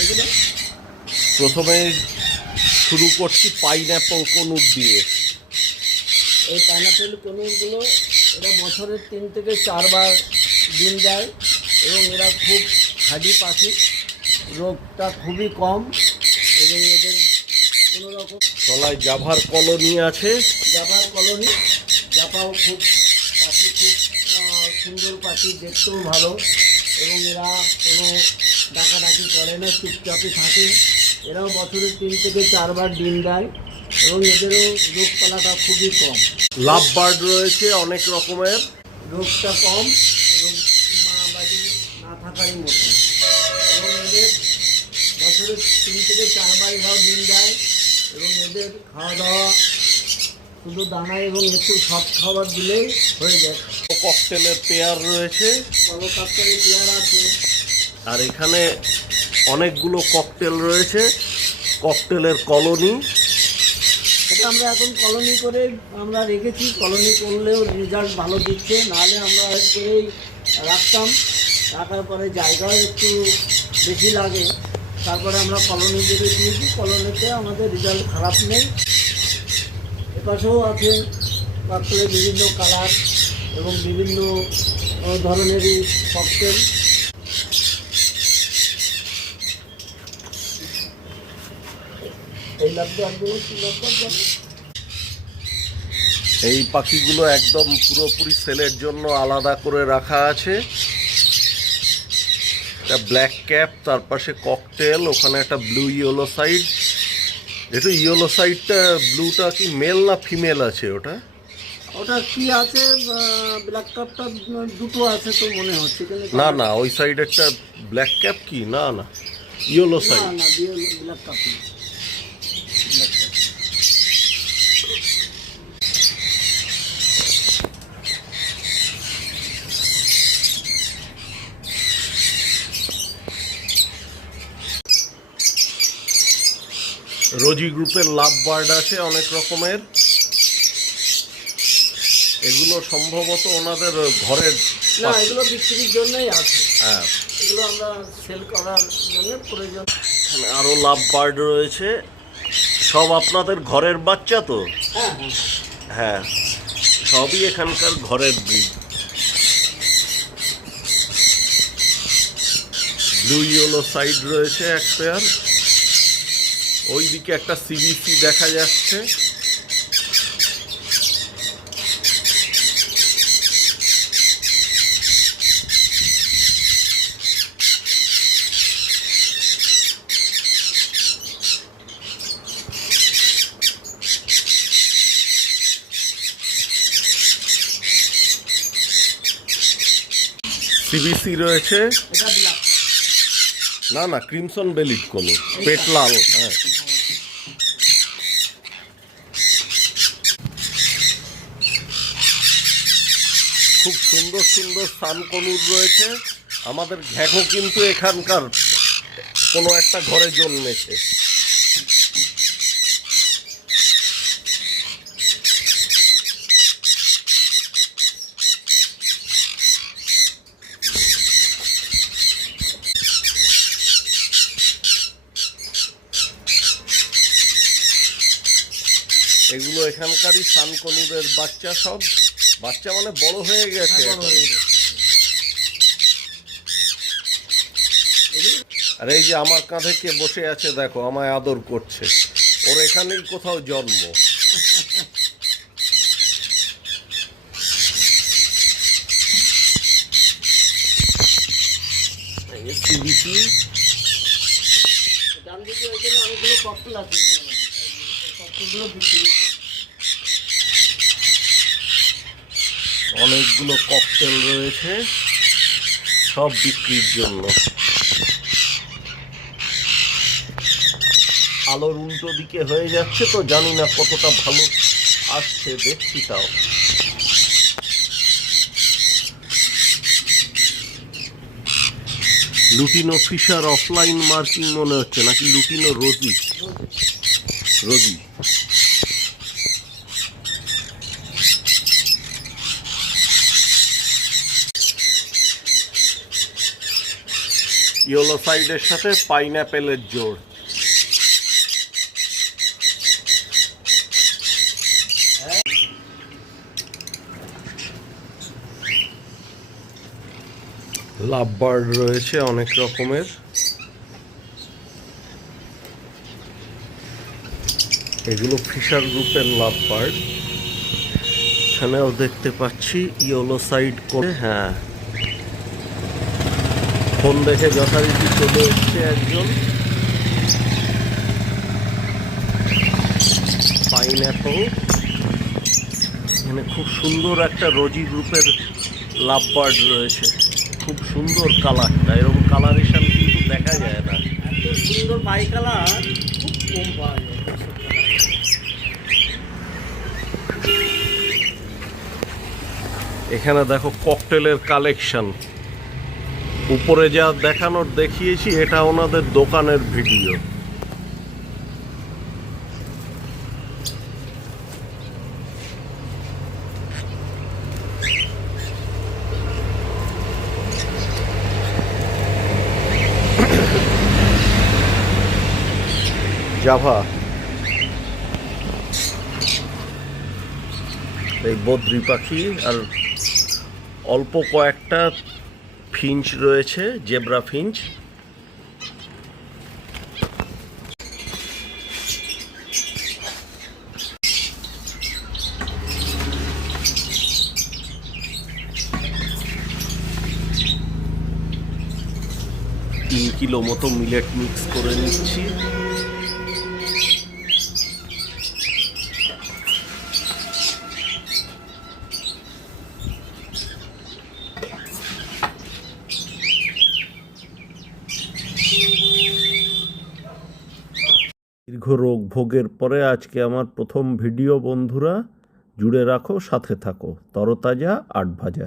এগুলো প্রথমে শুরু করছি পাইনঅ্যাপল কনুর দিয়ে। এই পাইনাপেল কনুরগুলো এরা বছরের 3 থেকে 4 বার ডিম দেয় এবং এরা খুব হাডি পাখি, রোগটা খুবই কম এবং এদের কোনো রকম তলায় জাভার কলোনি আছে। জাভার কলোনি, জাপাও খুব পাখি, খুব সুন্দর পাখি, দেখতেও ভালো এবং এরা কোনো ডাকাডাকি করে না, চুপচাপই থাকে। এরাও বছরে 3 থেকে 4 বার ডিম দেয় এবং এদেরও রোগপালাটা খুবই কম। লাভ বার্ড রয়েছে অনেক রকমের, রোগটা কম এবং বাড়ি না থাকারই মতো এবং এদের বছরে 3 থেকে 4 বার এরাও ডিম দেয় এবং এদের খাওয়া দাওয়া শুধু দানা এবং একটু সফট খাবার দিলেই হয়ে যায়। ককটেলের পেয়ার রয়েছে, কলকাতার পেয়ার আছে। আর এখানে অনেকগুলো ককটেল রয়েছে, ককটেলের কলোনি। এটা আমরা এখন কলোনি করে আমরা রেখেছি, কলোনি করলেও রেজাল্ট ভালো দিচ্ছে, নাহলে আমরা করেই রাখতাম, রাখার পরে জায়গাও একটু বেশি লাগে, তারপরে আমরা কলোনি করে দিয়েছি। কলোনিতে আমাদের রেজাল্ট খারাপ নেই। এপাশেও আছে ককটেলের বিভিন্ন কালার এবং বিভিন্ন ধরনেরই ককটেল। এই লাগবে একদম এই পাখিগুলো একদম পুরোপুরি সেলের জন্য আলাদা করে রাখা আছে। একটা ব্ল্যাক ক্যাপ, তার পাশে ককটেল, ওখানে একটা ব্লু ইয়েলো সাইড। একটু ইয়েলো সাইডটা, ব্লুটা কি মেল না ফিমেল আছে ওটা? ওটা কি আছে, ব্ল্যাক কাপটা দুটো আছে তো মনে হচ্ছে, কিন্তু না না, ওই সাইড একটা ব্ল্যাক ক্যাপ কি, না না ইয়েলো না সাইড। না ব্ল্যাক কাপ না, ব্ল্যাক কাপ। রোজি গ্রুপের লাভ বার্ড আছে অনেক রকমের। এগুলো সম্ভবত ওনাদের ঘরের, না এগুলো বিক্রির জন্যই আছে, হ্যাঁ। এগুলো আমরা সেল করার জন্য প্রয়োজন। এখানে আরো লাভ বার্ড রয়েছে, সব আপনাদের ঘরের বাচ্চা তো? হ্যাঁ হ্যাঁ হ্যাঁ, সবই এখানকার ঘরের ব্রিড। ব্লু ইয়েলো সাইড রয়েছে এক পেয়ার, ওইদিকে একটা সিবিসি দেখা যাচ্ছে। সিবিসি রয়েছে, এটা ব্ল্যাক। না না ক্রিমসন বেলিড কোনো, পেট লাল। হ্যাঁ, খুব সুন্দর সুন্দর সানকনুর রয়েছে। আমাদের ঘ্যাঘো কিন্তু এখানকার কোনো একটা ঘরে জন্মেছে। এগুলো এখানকারই সানকনুরের বাচ্চা, সব বাচ্চা মানে বড় হয়ে গেছে। আর এই যে আমার কাঁধে কে বসে আছে দেখো, আমায় আদর করছে, ওর এখানেই কোথাও জন্ম। সিবিসি ডান দিকে ওইখানে অনেকগুলো ককটেল আছে, ককটেলগুলো বিক্রি। অনেকগুলো ককটেল রয়েছে, সব বিক্রির জন্য। আলোর উল্টো দিকে হয়ে যাচ্ছে তো জানি না কতটা ভালো আসছে, দেখছি তাও। লুটিনো ফিশার অফলাইন মার্কিং মনে হচ্ছে, নাকি লুটিনো রোজি? রোজি। ইয়েলো সাইডের সাথে পাইনঅ্যাপেলের জোড়। লাভ বার্ড রয়েছে অনেক রকমের। এগুলো ফিশার গ্রুপের লাভ বার্ড। এখানেও দেখতে পাচ্ছি ইয়েলো সাইড করে, হ্যাঁ ফোন দেখে যথারীতি চলে এসছে একজন। পাইনঅ্যাপল, এখানে খুব সুন্দর একটা রোজি গ্রুপের লাভ বার্ড রয়েছে, খুব সুন্দর কালারটা, এরকম কালারেশন কিন্তু দেখা যায় না। এত সুন্দর বাই কালার খুব কম পাওয়া যায়। এখানে দেখো ককটেলের কালেকশন। উপরে যা দেখানোর দেখিয়েছি এটা ওনাদের দোকানের ভিডিও। জাভা, এই বদ্রি পাখি, আর অল্প কয়েকটা ফিঞ্চ রয়েছে, জেব্রা ফিঞ্চ। তিন কিলো মতো মিলেট মিক্স করে নিচ্ছি। দীর্ঘ রোগ ভোগের পরে আজকে আমার প্রথম ভিডিও বন্ধুরা, জুড়ে রাখো, সাথে থাকো। তরতাজা 8 ভাজা।